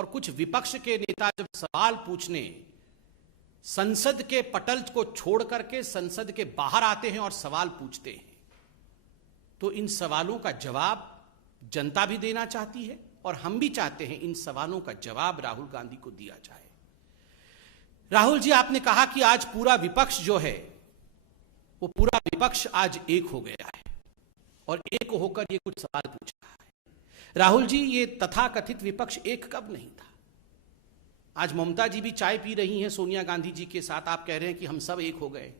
और कुछ विपक्ष के नेता जब सवाल पूछने संसद के पटल को छोड़ करके संसद के बाहर आते हैं और सवाल पूछते हैं, तो इन सवालों का जवाब जनता भी देना चाहती है और हम भी चाहते हैं इन सवालों का जवाब राहुल गांधी को दिया जाए। राहुल जी, आपने कहा कि आज पूरा विपक्ष जो है वो पूरा विपक्ष आज एक हो गया है और एक होकर ये कुछ सवाल पूछ रहा है। राहुल जी, ये तथाकथित विपक्ष एक कब नहीं था? आज ममता जी भी चाय पी रही हैं सोनिया गांधी जी के साथ, आप कह रहे हैं कि हम सब एक हो गए।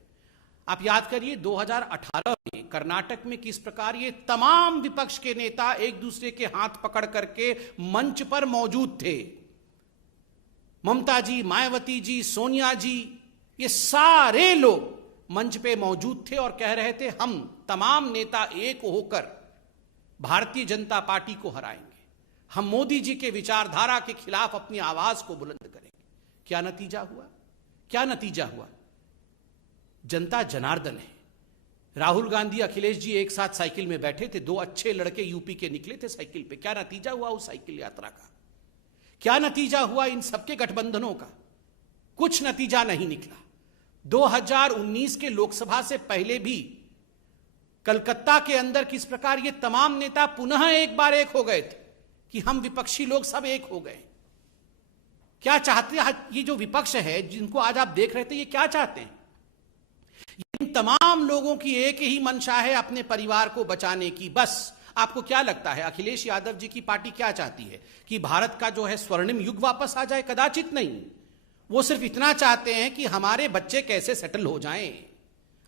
आप याद करिए 2018 में कर्नाटक में किस प्रकार ये तमाम विपक्ष के नेता एक दूसरे के हाथ पकड़ करके मंच पर मौजूद थे। ममता जी, मायावती जी, सोनिया जी, ये सारे लोग मंच पे मौजूद थे और कह रहे थे हम तमाम नेता एक होकर भारतीय जनता पार्टी को हराएंगे, हम मोदी जी के विचारधारा के खिलाफ अपनी आवाज को बुलंद करेंगे। क्या नतीजा हुआ? क्या नतीजा हुआ? जनता जनार्दन है। राहुल गांधी, अखिलेश जी एक साथ साइकिल में बैठे थे, दो अच्छे लड़के यूपी के निकले थे साइकिल पे। क्या नतीजा हुआ उस साइकिल यात्रा का? क्या नतीजा हुआ इन सबके गठबंधनों का? कुछ नतीजा नहीं निकला। 2019 के लोकसभा से पहले भी कलकत्ता के अंदर किस प्रकार ये तमाम नेता पुनः एक बार एक हो गए थे कि हम विपक्षी लोग सब एक हो गए। क्या चाहते हैं ये जो विपक्ष है जिनको आज आप देख रहे थे, ये क्या चाहते हैं? इन तमाम लोगों की एक ही मंशा है अपने परिवार को बचाने की। बस आपको क्या लगता है अखिलेश यादव जी की पार्टी क्या चाहती है कि भारत का जो है स्वर्णिम युग वापस आ जाए? कदाचित नहीं। वो सिर्फ इतना चाहते हैं कि हमारे बच्चे कैसे सेटल हो जाएं।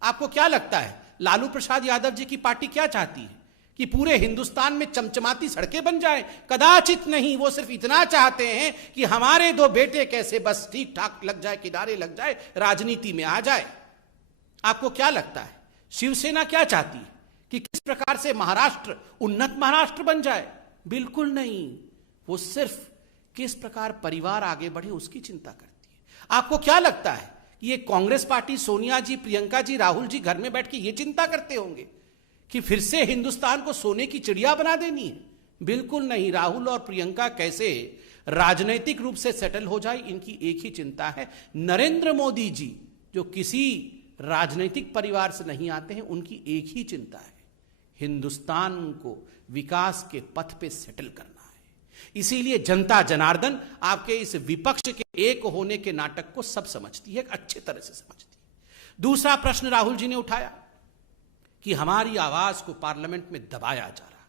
आपको क्या लगता है लालू प्रसाद यादव जी की पार्टी क्या चाहती है कि पूरे हिंदुस्तान में चमचमाती सड़कें बन जाएं? कदाचित नहीं। वो सिर्फ इतना चाहते हैं कि हमारे दो बेटे कैसे बस ठीक ठाक लग जाए, किनारे लग जाए, राजनीति में आ जाए। आपको क्या लगता है शिवसेना क्या चाहती है कि किस प्रकार से महाराष्ट्र उन्नत महाराष्ट्र बन जाए? बिल्कुल नहीं। वो सिर्फ किस प्रकार परिवार आगे बढ़े उसकी चिंता करती है। आपको क्या लगता है कि ये कांग्रेस पार्टी, सोनिया जी, प्रियंका जी, राहुल जी घर में बैठ के ये चिंता करते होंगे कि फिर से हिंदुस्तान को सोने की चिड़िया बना देनी है? बिल्कुल नहीं। राहुल और प्रियंका कैसे राजनीतिक रूप से सेटल हो जाए, इनकी एक ही चिंता है। नरेंद्र मोदी जी जो किसी राजनीतिक परिवार से नहीं आते हैं, उनकी एक ही चिंता है हिंदुस्तान को विकास के पथ पे सेटल करना है। इसीलिए जनता जनार्दन आपके इस विपक्ष के एक होने के नाटक को सब समझती है, अच्छे तरह से समझती है। दूसरा प्रश्न राहुल जी ने उठाया कि हमारी आवाज को पार्लियामेंट में दबाया जा रहा है।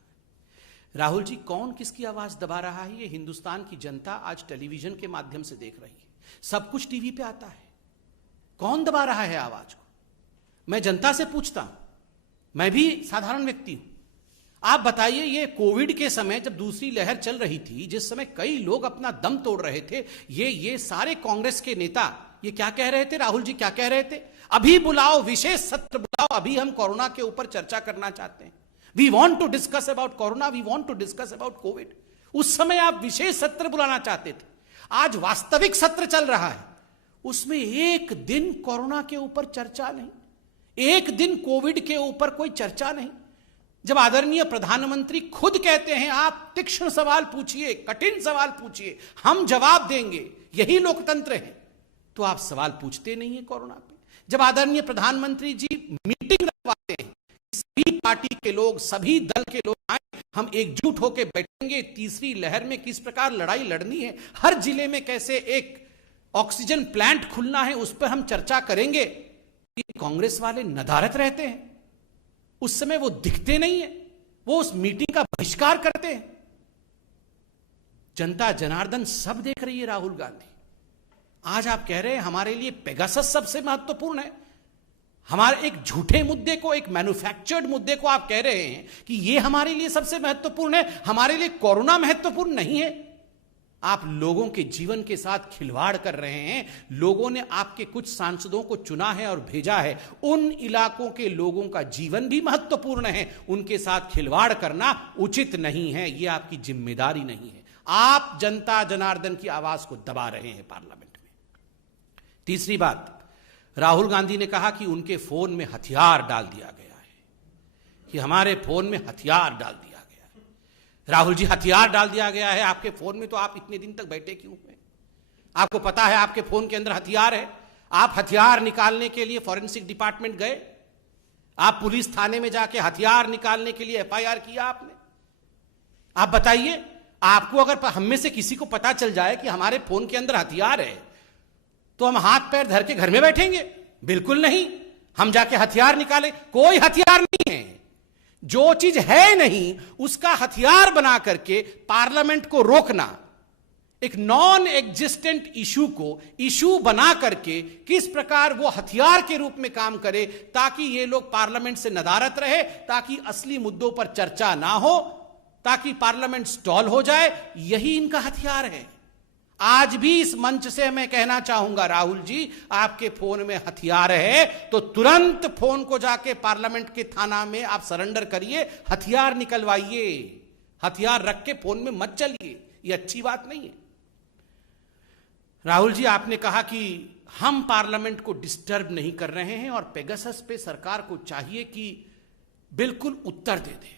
राहुल जी, कौन किसकी आवाज दबा रहा है? ये हिंदुस्तान की जनता आज टेलीविजन के माध्यम से देख रही है, सब कुछ टीवी पे आता है। कौन दबा रहा है आवाज को? मैं जनता से पूछता हूं, मैं भी साधारण व्यक्ति हूं। आप बताइए, ये कोविड के समय जब दूसरी लहर चल रही थी, जिस समय कई लोग अपना दम तोड़ रहे थे, ये सारे कांग्रेस के नेता ये क्या कह रहे थे? राहुल जी क्या कह रहे थे? अभी बुलाओ, विशेष सत्र बुलाओ, अभी हम कोरोना के ऊपर चर्चा करना चाहते हैं। We want to discuss about corona, we want to discuss about Covid. उस समय आप विशेष सत्र बुलाना चाहते थे। आज वास्तविक सत्र चल रहा है, उसमें एक दिन कोरोना के ऊपर चर्चा नहीं, एक दिन कोविड के ऊपर कोई चर्चा नहीं। जब आदरणीय प्रधानमंत्री खुद कहते हैं आप तीक्ष्ण सवाल पूछिए, कठिन सवाल पूछिए, हम जवाब देंगे, यही लोकतंत्र है, तो आप सवाल पूछते नहीं है कोरोना पे। जब आदरणीय प्रधानमंत्री जी मीटिंग रखवाते हैं, सभी पार्टी के लोग, सभी दल के लोग आए, हम एकजुट होकर बैठेंगे, तीसरी लहर में किस प्रकार लड़ाई लड़नी है, हर जिले में कैसे एक ऑक्सीजन प्लांट खुलना है, उस पर हम चर्चा करेंगे। ये कांग्रेस वाले नदारत रहते हैं, उस समय वो दिखते नहीं है, वो उस मीटिंग का बहिष्कार करते हैं। जनता जनार्दन सब देख रही है राहुल गांधी। आज आप कह रहे हैं हमारे लिए पेगासस सबसे महत्वपूर्ण है। हमारे एक झूठे मुद्दे को, एक मैन्युफैक्चर्ड मुद्दे को आप कह रहे हैं कि ये हमारे लिए सबसे महत्वपूर्ण है, हमारे लिए कोरोना महत्वपूर्ण नहीं है। आप लोगों के जीवन के साथ खिलवाड़ कर रहे हैं। लोगों ने आपके कुछ सांसदों को चुना है और भेजा है, उन इलाकों के लोगों का जीवन भी महत्वपूर्ण है, उनके साथ खिलवाड़ करना उचित नहीं है, यह आपकी जिम्मेदारी नहीं है। आप जनता जनार्दन की आवाज को दबा रहे हैं पार्लियामेंट में। तीसरी बात, राहुल गांधी ने कहा कि उनके फोन में हथियार डाल दिया गया है, कि हमारे फोन में हथियार डाल दिया गया है। राहुल जी, हथियार डाल दिया गया है आपके फोन में, तो आप इतने दिन तक बैठे क्यों हुए? आपको पता है आपके फोन के अंदर हथियार है, आप हथियार निकालने के लिए फॉरेंसिक डिपार्टमेंट गए, आप पुलिस थाने में जाके हथियार निकालने के लिए एफआईआर किया आपने? आप बताइए, आपको अगर हम में से किसी को पता चल जाए कि हमारे फोन के अंदर हथियार है, तो हम हाथ पैर धर के घर में बैठेंगे? बिल्कुल नहीं। हम जाके हथियार निकाले? कोई हथियार नहीं है। जो चीज है नहीं उसका हथियार बना करके पार्लियामेंट को रोकना, एक नॉन एग्जिस्टेंट इशू को इशू बना करके किस प्रकार वो हथियार के रूप में काम करे ताकि ये लोग पार्लियामेंट से नदारत रहे, ताकि असली मुद्दों पर चर्चा ना हो, ताकि पार्लियामेंट स्टॉल हो जाए, यही इनका हथियार है। आज भी इस मंच से मैं कहना चाहूंगा, राहुल जी, आपके फोन में हथियार है तो तुरंत फोन को जाके पार्लियामेंट के थाना में आप सरेंडर करिए, हथियार निकलवाइए। हथियार रख के फोन में मत चलिए, ये अच्छी बात नहीं है। राहुल जी, आपने कहा कि हम पार्लियामेंट को डिस्टर्ब नहीं कर रहे हैं और पेगासस पे सरकार को चाहिए कि बिल्कुल उत्तर दे दे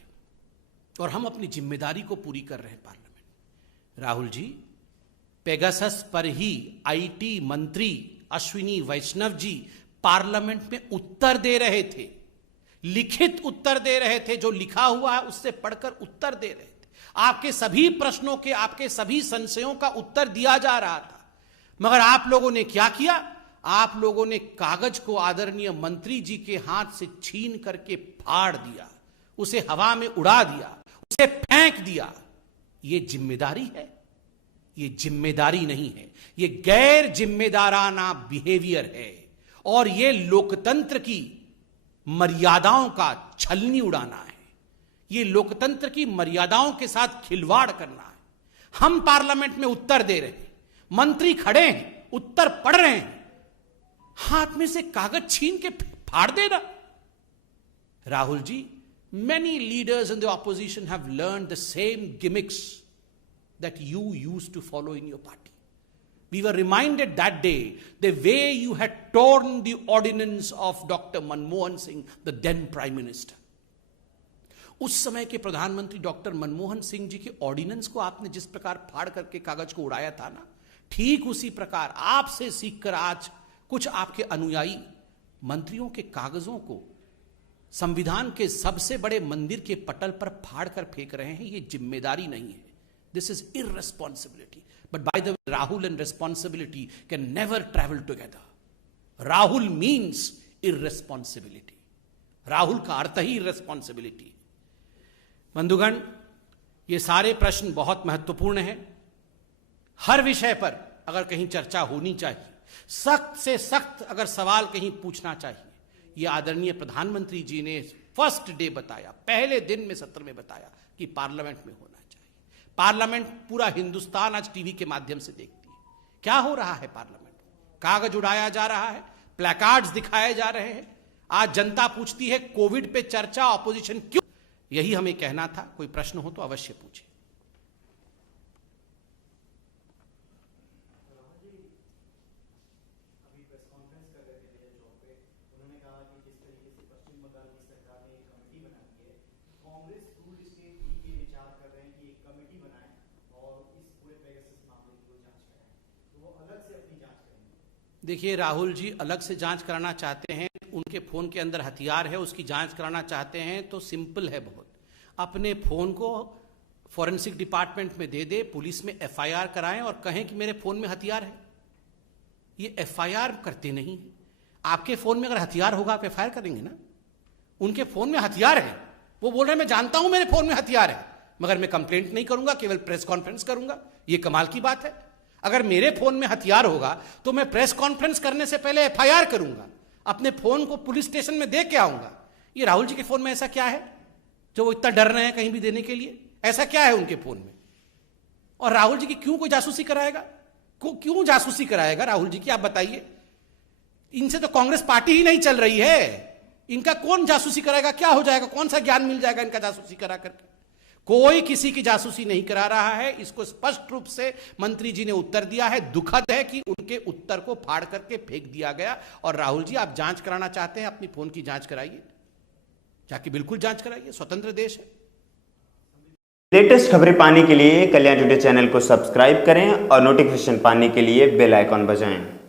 और हम अपनी जिम्मेदारी को पूरी कर रहे हैं पार्लियामेंट। राहुल जी, पेगासस पर ही आईटी मंत्री अश्विनी वैष्णव जी पार्लियामेंट में उत्तर दे रहे थे, लिखित उत्तर दे रहे थे, जो लिखा हुआ है उससे पढ़कर उत्तर दे रहे थे। आपके सभी प्रश्नों के, आपके सभी संशयों का उत्तर दिया जा रहा था, मगर आप लोगों ने क्या किया? आप लोगों ने कागज को आदरणीय मंत्री जी के हाथ से छीन करके फाड़ दिया, उसे हवा में उड़ा दिया, उसे फेंक दिया। यह जिम्मेदारी है? ये जिम्मेदारी नहीं है, ये गैर जिम्मेदाराना बिहेवियर है और ये लोकतंत्र की मर्यादाओं का छलनी उड़ाना है, ये लोकतंत्र की मर्यादाओं के साथ खिलवाड़ करना है। हम पार्लियामेंट में उत्तर दे रहे हैं, मंत्री खड़े हैं, उत्तर पढ़ रहे हैं, हाथ में से कागज छीन के फाड़ देना। Rahul ji, many leaders in the opposition have learned the same gimmicks that you used to follow in your party. We were reminded that day the way you had torn the ordinance of Dr. Manmohan Singh, the then Prime Minister. उस समय के प्रधानमंत्री doctor Manmohan Singh ji के ordinance को आपने जिस प्रकार फाड़ करके कागज को उड़ाया था ना, ठीक उसी प्रकार आपसे सीखकर आज कुछ आपके अनुयायी मंत्रियों के कागजों को संविधान के सबसे बड़े मंदिर के पटल पर फाड़ कर फेंक रहे हैं। ये जिम्मेदारी नहीं है। This is irresponsibility. But by the way, Rahul and responsibility can never travel together. Rahul means irresponsibility. Rahul का अर्थ ही irresponsibility। बंधुगण, ये सारे प्रश्न बहुत महत्वपूर्ण हैं। हर विषय पर अगर कहीं चर्चा होनी चाहिए, सख्त से सख्त अगर सवाल कहीं पूछना चाहिए, ये आदरणीय प्रधानमंत्री जी ने फर्स्ट डे बताया, पहले दिन में सत्र में बताया कि पार्लियामेंट में होना चाहिए। पार्लियामेंट पूरा हिंदुस्तान आज टीवी के माध्यम से देखती है। क्या हो रहा है पार्लियामेंट में? कागज उड़ाया जा रहा है, प्लेकार्ड्स दिखाए जा रहे हैं। आज जनता पूछती है कोविड पे चर्चा, ऑपोजिशन क्यों? यही हमें कहना था। कोई प्रश्न हो तो अवश्य पूछे। देखिए राहुल जी, अलग से जांच कराना चाहते हैं, उनके फोन के अंदर हथियार है, उसकी जांच कराना चाहते हैं तो सिंपल है बहुत। अपने फोन को फॉरेंसिक डिपार्टमेंट में दे दे, पुलिस में एफआईआर कराएं और कहें कि मेरे फोन में हथियार है। ये एफआईआर करते नहीं। आपके फोन में अगर हथियार होगा आप एफआईआर करेंगे ना? उनके फोन में हथियार है, वो बोल रहे हैं मैं जानता हूं मेरे फोन में हथियार है, मगर मैं कंप्लेंट नहीं करूंगा, केवल प्रेस कॉन्फ्रेंस करूंगा। ये कमाल की बात है। अगर मेरे फोन में हथियार होगा तो मैं प्रेस कॉन्फ्रेंस करने से पहले एफआईआर करूंगा, अपने फोन को पुलिस स्टेशन में दे के आऊंगा। ये राहुल जी के फोन में ऐसा क्या है जो वो इतना डर रहे हैं कहीं भी देने के लिए? ऐसा क्या है उनके फोन में? और राहुल जी की क्यों कोई जासूसी कराएगा? क्यों जासूसी कराएगा राहुल जी की? आप बताइए। इनसे तो कांग्रेस पार्टी ही नहीं चल रही है, इनका कौन जासूसी कराएगा? क्या हो जाएगा? कौन सा ज्ञान मिल जाएगा इनका जासूसी करा करके? कोई किसी की जासूसी नहीं करा रहा है। इसको स्पष्ट रूप से मंत्री जी ने उत्तर दिया है। दुखद है कि उनके उत्तर को फाड़ करके फेंक दिया गया। और राहुल जी, आप जांच कराना चाहते हैं, अपनी फोन की जांच कराइए, जाके बिल्कुल जांच कराइए, स्वतंत्र देश है। लेटेस्ट खबरें पाने के लिए कल्याण टुडे चैनल को सब्सक्राइब करें और नोटिफिकेशन पाने के लिए बेल आइकॉन बजाएं।